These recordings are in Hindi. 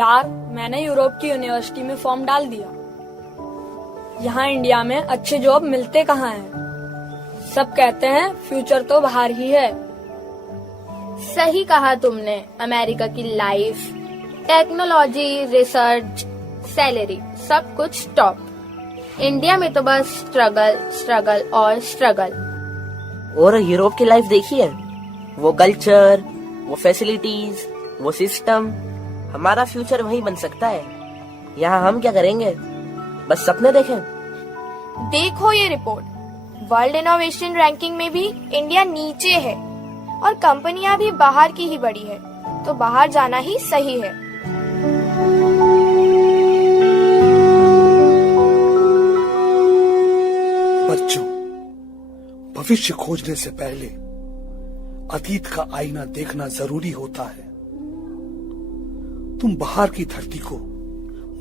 यार मैंने यूरोप की यूनिवर्सिटी में फॉर्म डाल दिया। यहाँ इंडिया में अच्छे जॉब मिलते कहाँ हैं? सब कहते हैं फ्यूचर तो बाहर ही है। सही कहा तुमने। अमेरिका की लाइफ, टेक्नोलॉजी, रिसर्च, सैलरी सब कुछ टॉप। इंडिया में तो बस स्ट्रगल स्ट्रगल और स्ट्रगल। और यूरोप की लाइफ देखी है, वो कल्चर, वो फैसिलिटीज, वो सिस्टम। हमारा फ्यूचर वहीं बन सकता है। यहाँ हम क्या करेंगे, बस सपने देखें। देखो ये रिपोर्ट, वर्ल्ड इनोवेशन रैंकिंग में भी इंडिया नीचे है और कंपनियां भी बाहर की ही बड़ी है, तो बाहर जाना ही सही है। बच्चों, भविष्य खोजने से पहले अतीत का आईना देखना जरूरी होता है। तुम बाहर की धरती को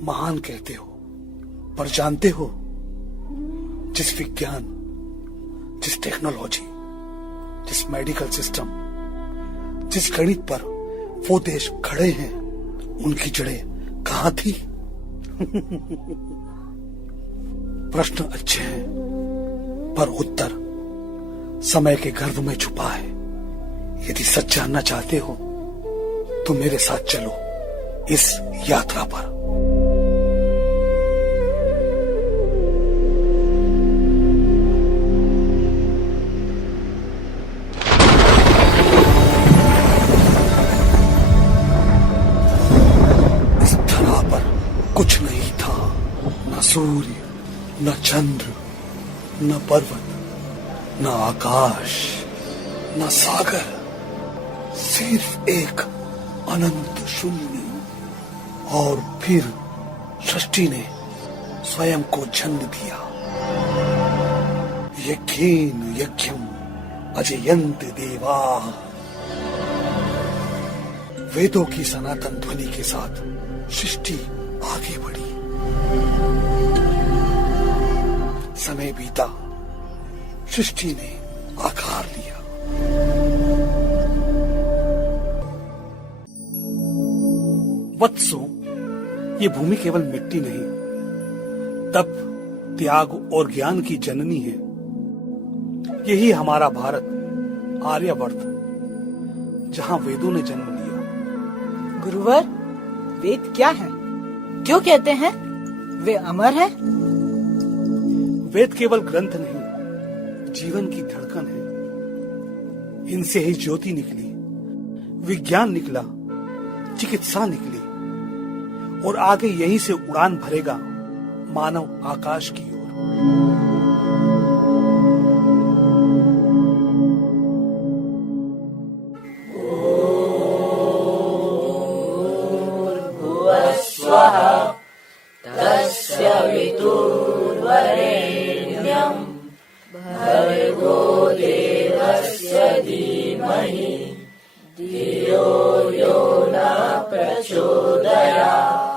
महान कहते हो, पर जानते हो जिस विज्ञान, जिस टेक्नोलॉजी, जिस मेडिकल सिस्टम, जिस गणित पर वो देश खड़े हैं, उनकी जड़ें कहां थी? प्रश्न अच्छे हैं, पर उत्तर समय के गर्भ में छुपा है। यदि सच जानना चाहते हो तो मेरे साथ चलो इस यात्रा पर। इस धरा पर कुछ नहीं था, न सूर्य, न चंद्र, न पर्वत, न आकाश, न सागर, सिर्फ एक अनंत शून्य। और फिर सृष्टि ने स्वयं को जन्म दिया। यज्ञेन यज्ञम अजयंत देवा। वेदों की सनातन ध्वनि के साथ सृष्टि आगे बढ़ी। समय बीता, सृष्टि ने आकार लिया। वत्सों, ये भूमि केवल मिट्टी नहीं, तप, त्याग और ज्ञान की जननी है। यही हमारा भारत, आर्यवर्त, जहां वेदों ने जन्म लिया। गुरुवर, वेद क्या है? क्यों कहते हैं वे अमर है? वेद केवल ग्रंथ नहीं, जीवन की धड़कन है। इनसे ही ज्योति निकली, विज्ञान निकला, चिकित्सा निकली, और आगे यहीं से उड़ान भरेगा मानव आकाश की ओर। तस्य वितुर्वरेण्यं भर्गो देवस्य धीमहि धियो यो न प्रचोदयात्।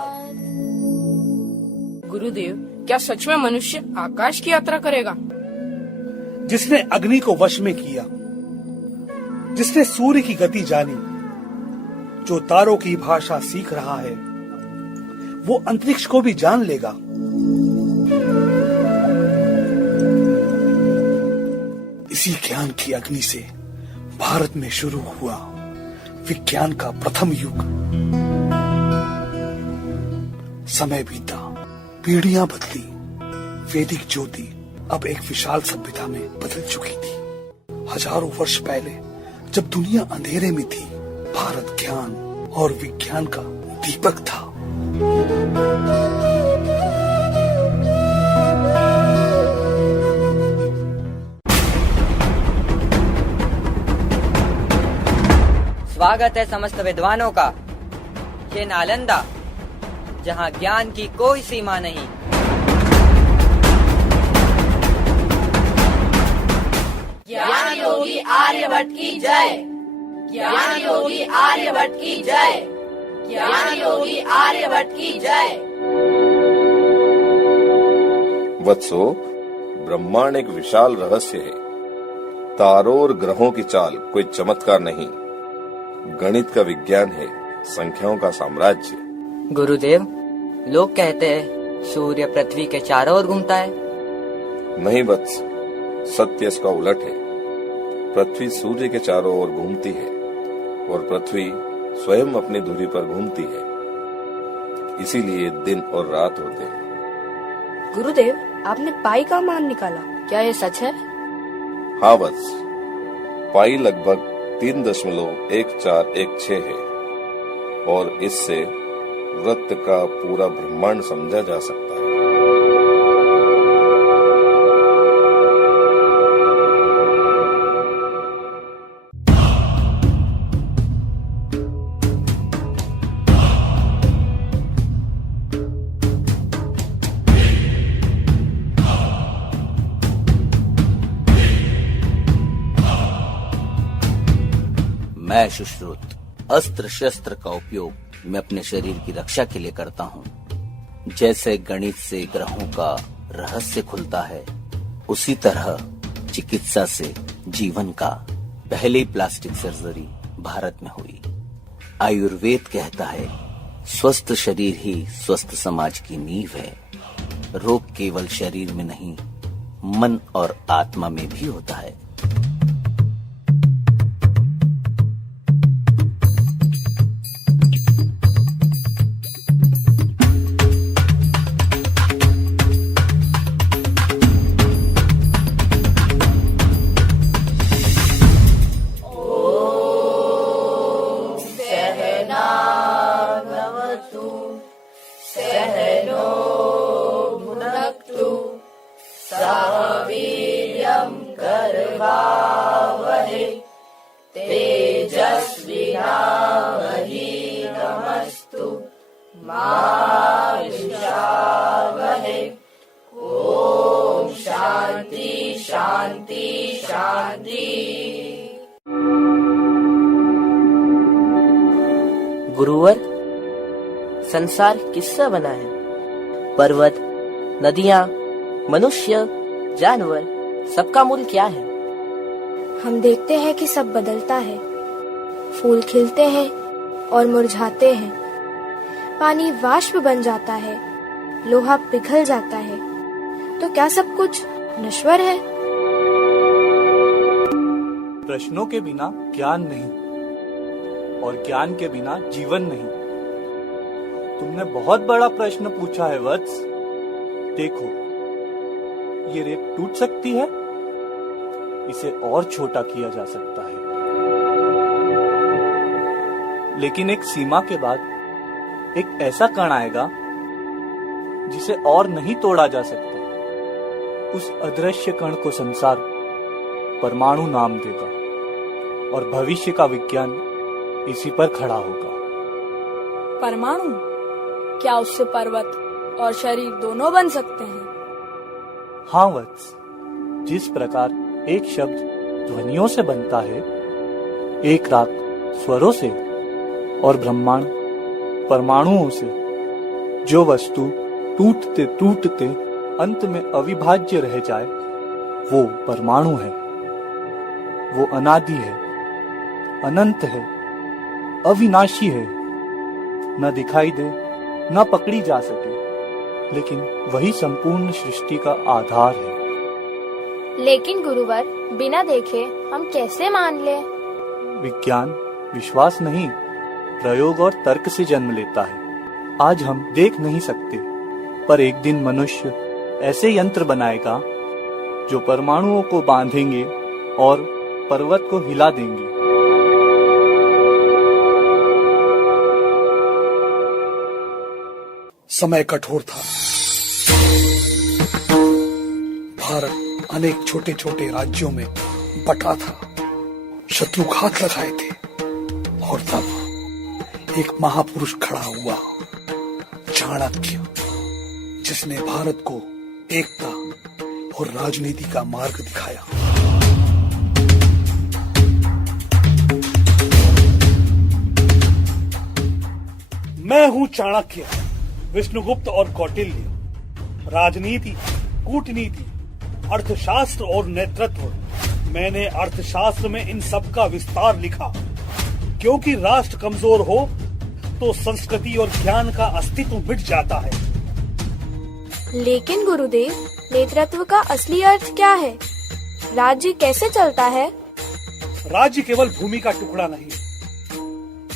गुरुदेव, क्या सच में मनुष्य आकाश की यात्रा करेगा? जिसने अग्नि को वश में किया, जिसने सूर्य की गति जानी, जो तारों की भाषा सीख रहा है, वो अंतरिक्ष को भी जान लेगा। इसी ज्ञान की अग्नि से भारत में शुरू हुआ विज्ञान का प्रथम युग। समय बीता, पीढ़ियां बदली, वैदिक ज्योति अब एक विशाल सभ्यता में बदल चुकी थी। हजारों वर्ष पहले जब दुनिया अंधेरे में थी, भारत ज्ञान और विज्ञान का दीपक था। स्वागत है समस्त विद्वानों का। ये नालंदा, जहाँ ज्ञान की कोई सीमा नहीं। ज्ञान योगी आर्यभट्ट की जय। ज्ञान योगी आर्यभट्ट की जय। ज्ञान योगी आर्यभट्ट की जय। वत्सो, ब्रह्मांड एक विशाल रहस्य है। तारों और ग्रहों की चाल कोई चमत्कार नहीं, गणित का विज्ञान है, संख्याओं का साम्राज्य। गुरुदेव, लोग कहते हैं सूर्य पृथ्वी के चारों ओर घूमता है। नहीं वत्स, सत्य इसका उलट है। पृथ्वी सूर्य के चारों ओर घूमती है और पृथ्वी स्वयं अपनी धुरी पर घूमती है। इसीलिए दिन और रात होते हैं। गुरुदेव, आपने पाई का मान निकाला, क्या ये सच है? हाँ वत्स, पाई लगभग 3.1416 है और इससे वृत्त का पूरा ब्रह्मांड समझा जा सकता है। मैं सुश्रुत, अस्त्र शस्त्र का उपयोग मैं अपने शरीर की रक्षा के लिए करता हूँ। जैसे गणित से ग्रहों का रहस्य खुलता है, उसी तरह चिकित्सा से जीवन का पहली प्लास्टिक सर्जरी भारत में हुई। आयुर्वेद कहता है स्वस्थ शरीर ही स्वस्थ समाज की नींव है। रोग केवल शरीर में नहीं, मन और आत्मा में भी होता है। गुरुवर, संसार किससे बना है? पर्वत, नदियाँ, मनुष्य, जानवर, सबका मूल क्या है? हम देखते हैं कि सब बदलता है। फूल खिलते हैं और मुरझाते हैं। पानी वाष्प बन जाता है, लोहा पिघल जाता है। तो क्या सब कुछ नश्वर है? प्रश्नों के बिना ज्ञान नहीं और ज्ञान के बिना जीवन नहीं। तुमने बहुत बड़ा प्रश्न पूछा है वत्स। देखो, ये रेत टूट सकती है, इसे और छोटा किया जा सकता है, लेकिन एक सीमा के बाद एक ऐसा कण आएगा जिसे और नहीं तोड़ा जा सकता। उस अदृश्य कण को संसार परमाणु नाम देगा और भविष्य का विज्ञान इसी पर खड़ा होगा। परमाणु? क्या उससे पर्वत और शरीर दोनों बन सकते हैं? हाँ वत्स, जिस प्रकार एक शब्द ध्वनियों से बनता है, एक राग स्वरों से और ब्रह्मांड परमाणुओं से, जो वस्तु टूटते टूटते अंत में अविभाज्य रह जाए, वो परमाणु है। वो अनादि है, अनंत है, अविनाशी है, न दिखाई दे, न पकड़ी जा सके, लेकिन वही संपूर्ण सृष्टि का आधार है। लेकिन गुरुवर, बिना देखे हम कैसे मान ले? विज्ञान विश्वास नहीं, प्रयोग और तर्क से जन्म लेता है। आज हम देख नहीं सकते, पर एक दिन मनुष्य ऐसे यंत्र बनाएगा जो परमाणुओं को बांधेंगे और पर्वत को हिला देंगे। समय कठोर था। भारत अनेक छोटे छोटे राज्यों में बटा था, शत्रु घात लगाए थे, और तब एक महापुरुष खड़ा हुआ, चाणक्य, जिसने भारत को एकता और राजनीति का मार्ग दिखाया। मैं हूं चाणक्य, विष्णुगुप्त और कौटिल्य। राजनीति, कूटनीति, अर्थशास्त्र और नेतृत्व, मैंने अर्थशास्त्र में इन सब का विस्तार लिखा। क्योंकि राष्ट्र कमजोर हो तो संस्कृति और ज्ञान का अस्तित्व मिट जाता है। लेकिन गुरुदेव, नेतृत्व का असली अर्थ क्या है? राज्य कैसे चलता है? राज्य केवल भूमि का टुकड़ा नहीं,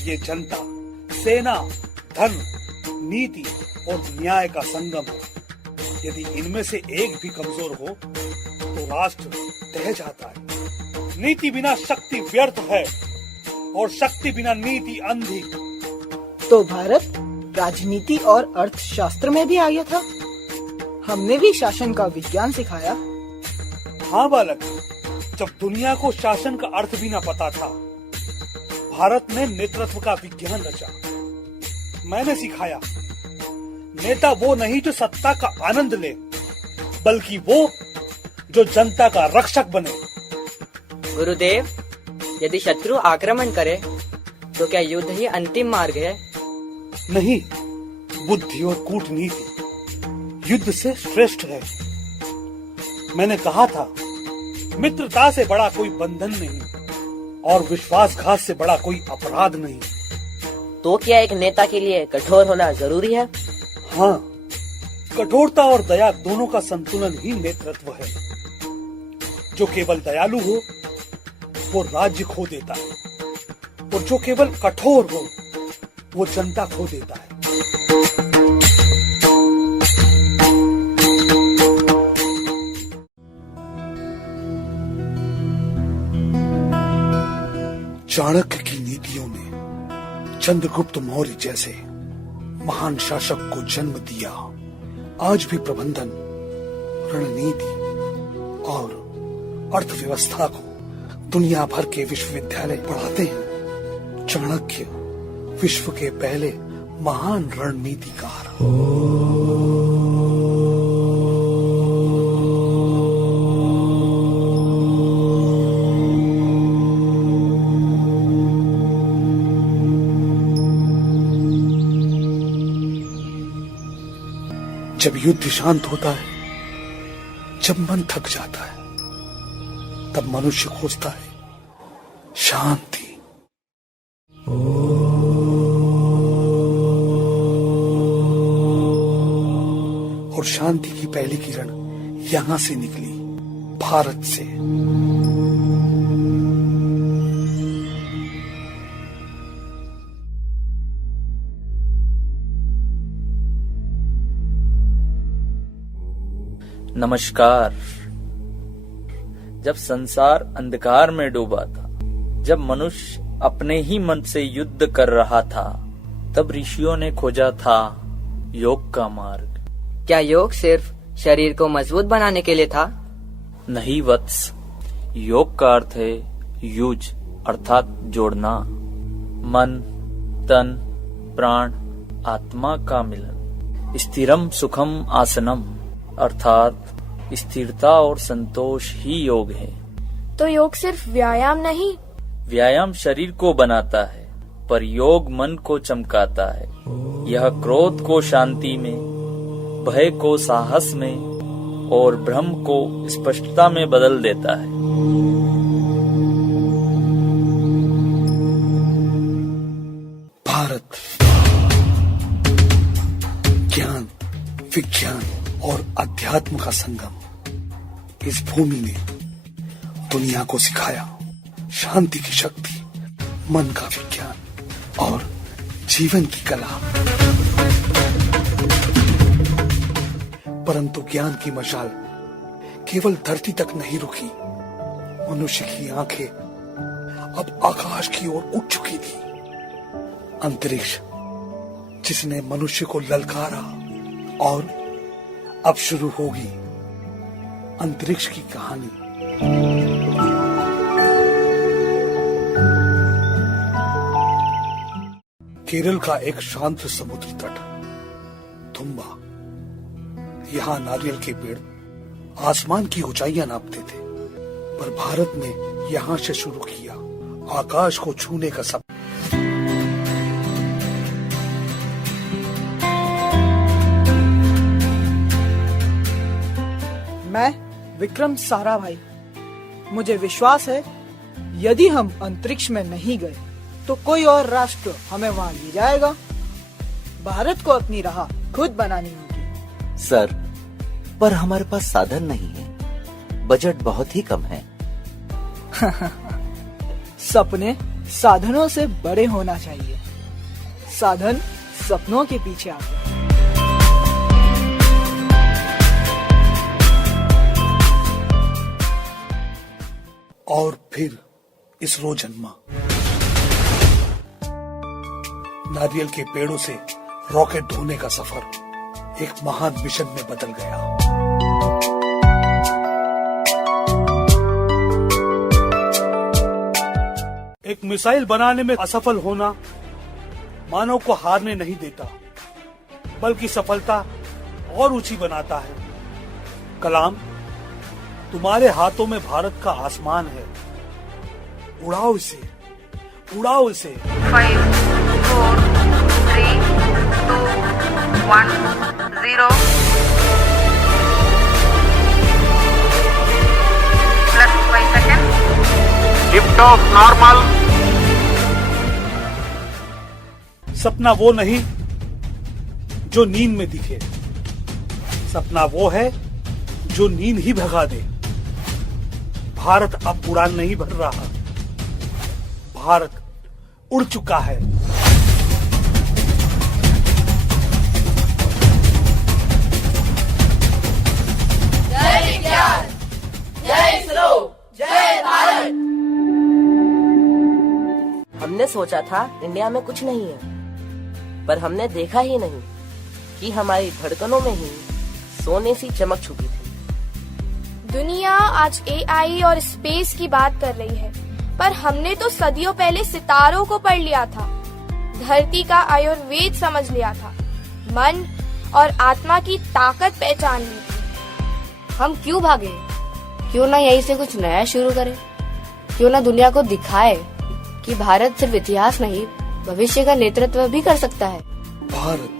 ये जनता, सेना, धन, नीति और न्याय का संगम है। यदि इनमें से एक भी कमजोर हो तो राष्ट्र ढह जाता है। नीति बिना शक्ति व्यर्थ है और शक्ति बिना नीति अंधी। तो भारत राजनीति और अर्थशास्त्र में भी आगे था। हमने भी शासन का विज्ञान सिखाया। हाँ बालक, जब दुनिया को शासन का अर्थ भी न पता था, भारत ने नेतृत्व का विज्ञान रचा। मैंने सिखाया, नेता वो नहीं जो सत्ता का आनंद ले, बल्कि वो जो जनता का रक्षक बने। गुरुदेव, यदि शत्रु आक्रमण करे तो क्या युद्ध ही अंतिम मार्ग है? नहीं, बुद्धि और कूटनीति युद्ध से श्रेष्ठ है। मैंने कहा था, मित्रता से बड़ा कोई बंधन नहीं और विश्वासघात से बड़ा कोई अपराध नहीं। तो क्या एक नेता के लिए कठोर होना जरूरी है? हाँ, कठोरता और दया दोनों का संतुलन ही नेतृत्व है। जो केवल दयालु हो वो राज्य खो देता है, और जो केवल कठोर हो वो जनता खो देता है। चाणक्य की नीतियों ने चंद्रगुप्त मौर्य जैसे महान शासक को जन्म दिया। आज भी प्रबंधन, रणनीति और अर्थव्यवस्था को दुनिया भर के विश्वविद्यालय पढ़ाते हैं। चाणक्य विश्व के पहले महान रणनीतिकार। जब युद्ध शांत होता है, जब मन थक जाता है, तब मनुष्य खोजता है शांति। और शांति की पहली किरण यहां से निकली, भारत से। नमस्कार। जब संसार अंधकार में डूबा था, जब मनुष्य अपने ही मन से युद्ध कर रहा था, तब ऋषियों ने खोजा था योग का मार्ग। क्या योग सिर्फ शरीर को मजबूत बनाने के लिए था? नहीं वत्स, योग का अर्थ है युज, अर्थात जोड़ना। मन, तन, प्राण, आत्मा का मिलन। स्थिरम सुखम आसनम, अर्थात स्थिरता और संतोष ही योग है। तो योग सिर्फ व्यायाम नहीं? व्यायाम शरीर को बनाता है, पर योग मन को चमकाता है। यह क्रोध को शांति में, भय को साहस में और भ्रम को स्पष्टता में बदल देता है। भारत ज्ञान, विज्ञान और अध्यात्म का संगम। इस भूमि ने दुनिया को सिखाया शांति की शक्ति, मन का विज्ञान और जीवन की कला। परंतु ज्ञान की मशाल केवल धरती तक नहीं रुकी। मनुष्य की आंखें अब आकाश की ओर उठ चुकी थी। अंतरिक्ष जिसने मनुष्य को ललकारा, और अब शुरू होगी अंतरिक्ष की कहानी। केरल का एक शांत समुद्री तट, तुम्बा। यहाँ नारियल के पेड़ आसमान की ऊंचाइयां नापते थे, पर भारत ने यहाँ से शुरू किया आकाश को छूने का सपना। मैं विक्रम साराभाई। मुझे विश्वास है, यदि हम अंतरिक्ष में नहीं गए तो कोई और राष्ट्र हमें वहां ले जाएगा भारत को अपनी राह खुद बनानी होगी। सर, पर हमारे पास साधन नहीं है, बजट बहुत ही कम है। सपने साधनों से बड़े होना चाहिए, साधन सपनों के पीछे आते हैं। और फिर इसरो जन्मा। नारियल के पेड़ों से रॉकेट ढोने का सफर एक महान मिशन में बदल गया। एक मिसाइल बनाने में असफल होना मानव को हारने नहीं देता, बल्कि सफलता और ऊंची बनाता है। कलाम, तुम्हारे हाथों में भारत का आसमान है, उड़ाओ इसे, उड़ाओ इसे। 5, 4, 3, 2, 1, 0 +5 seconds. Lift off normal. सपना वो नहीं जो नींद में दिखे, सपना वो है जो नींद ही भगा दे। भारत अब उड़ान नहीं भर रहा, भारत उड़ चुका है। जय विज्ञान, जय इसरो, जय भारत। हमने सोचा था इंडिया में कुछ नहीं है, पर हमने देखा ही नहीं कि हमारी धड़कनों में ही सोने सी चमक छुपी थी। दुनिया आज AI और स्पेस की बात कर रही है, पर हमने तो सदियों पहले सितारों को पढ़ लिया था, धरती का आयुर्वेद समझ लिया था, मन और आत्मा की ताकत पहचान ली थी। हम क्यों भागे? क्यों ना यहीं से कुछ नया शुरू करें? क्यों ना दुनिया को दिखाए कि भारत सिर्फ इतिहास नहीं, भविष्य का नेतृत्व भी कर सकता है। भारत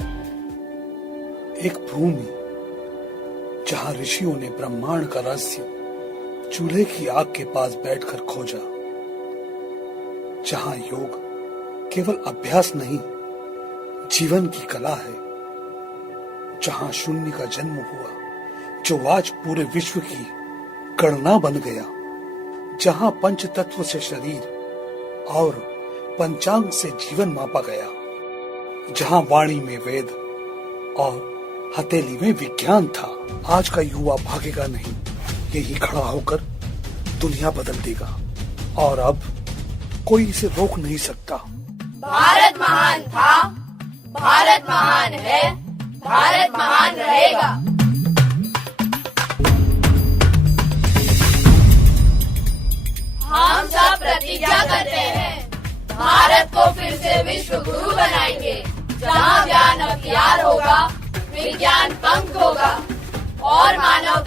एक भूमि जहां ऋषियों ने ब्रह्मांड का रहस्य चूल्हे की आग के पास बैठकर खोजा, जहां योग केवल अभ्यास नहीं, जीवन की कला है, जहां शून्य का जन्म हुआ जो आज पूरे विश्व की गणना बन गया, जहां पंच तत्व से शरीर और पंचांग से जीवन मापा गया, जहां वाणी में वेद और हथेली में विज्ञान था। आज का युवा भागेगा नहीं, यही खड़ा होकर दुनिया बदल देगा, और अब कोई इसे रोक नहीं सकता। भारत महान था, भारत महान है, भारत महान रहेगा। हम सब प्रतिज्ञा करते हैं, भारत को फिर से विश्व गुरु बनाएंगे, जहाँ ज्ञान अख्तियार होगा, विज्ञान पंख होगा और मानव